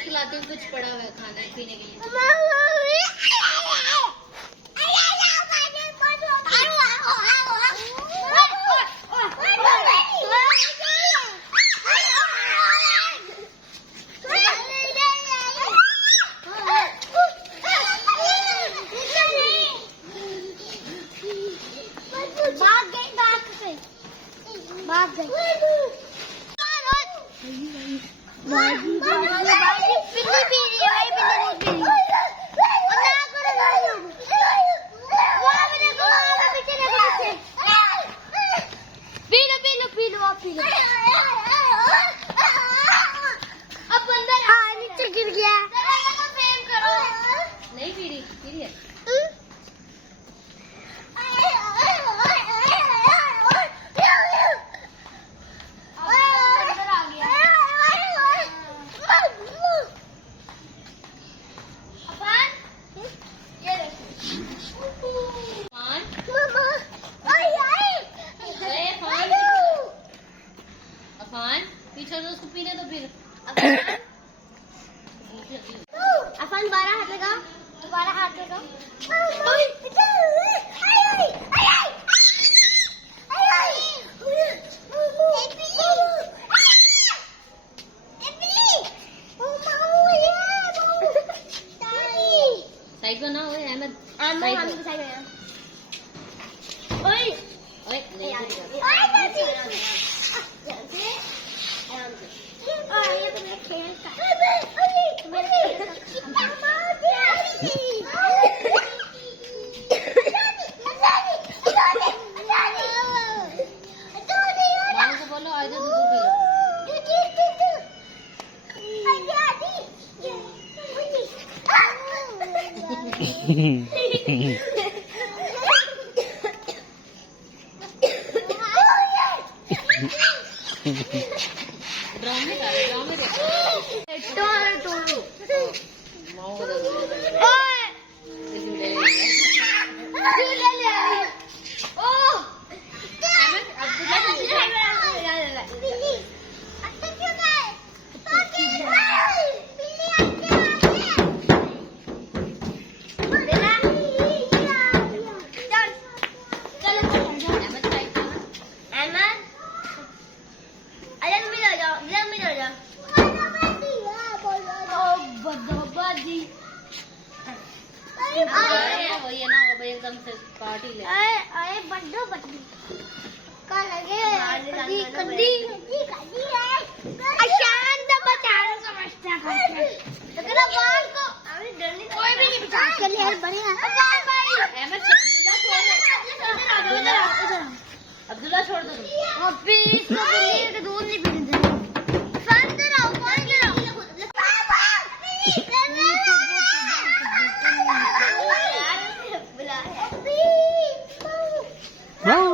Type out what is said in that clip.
खिलाती हूँ, कुछ पड़ा हुआ है खाना पीने के लिए। उसको पीने तो फिर अफान 12 हाथ लगा, 12 हाथ लगा। साइड में ना हो अहमद, अहमद साइड में। ओए ओए नहीं ये तो मेरा खेल का माँ को बोलो आ जाओ दूध पी लो। ड्रामे ये ना हो भाई एकदम से पार्टी ले अरे बड्डो बड्डी का लगे कदी कदी कदी है अशांत बचाने समझता है तेरा बाल को अभी डरने कोई भी नहीं बचा चल यार बढ़िया अहमद अब्दुल्ला छोड़ दो अभी इसको बिल्ली का दूध नहीं पीने देंगे शांत रहो कौन रहो Wow.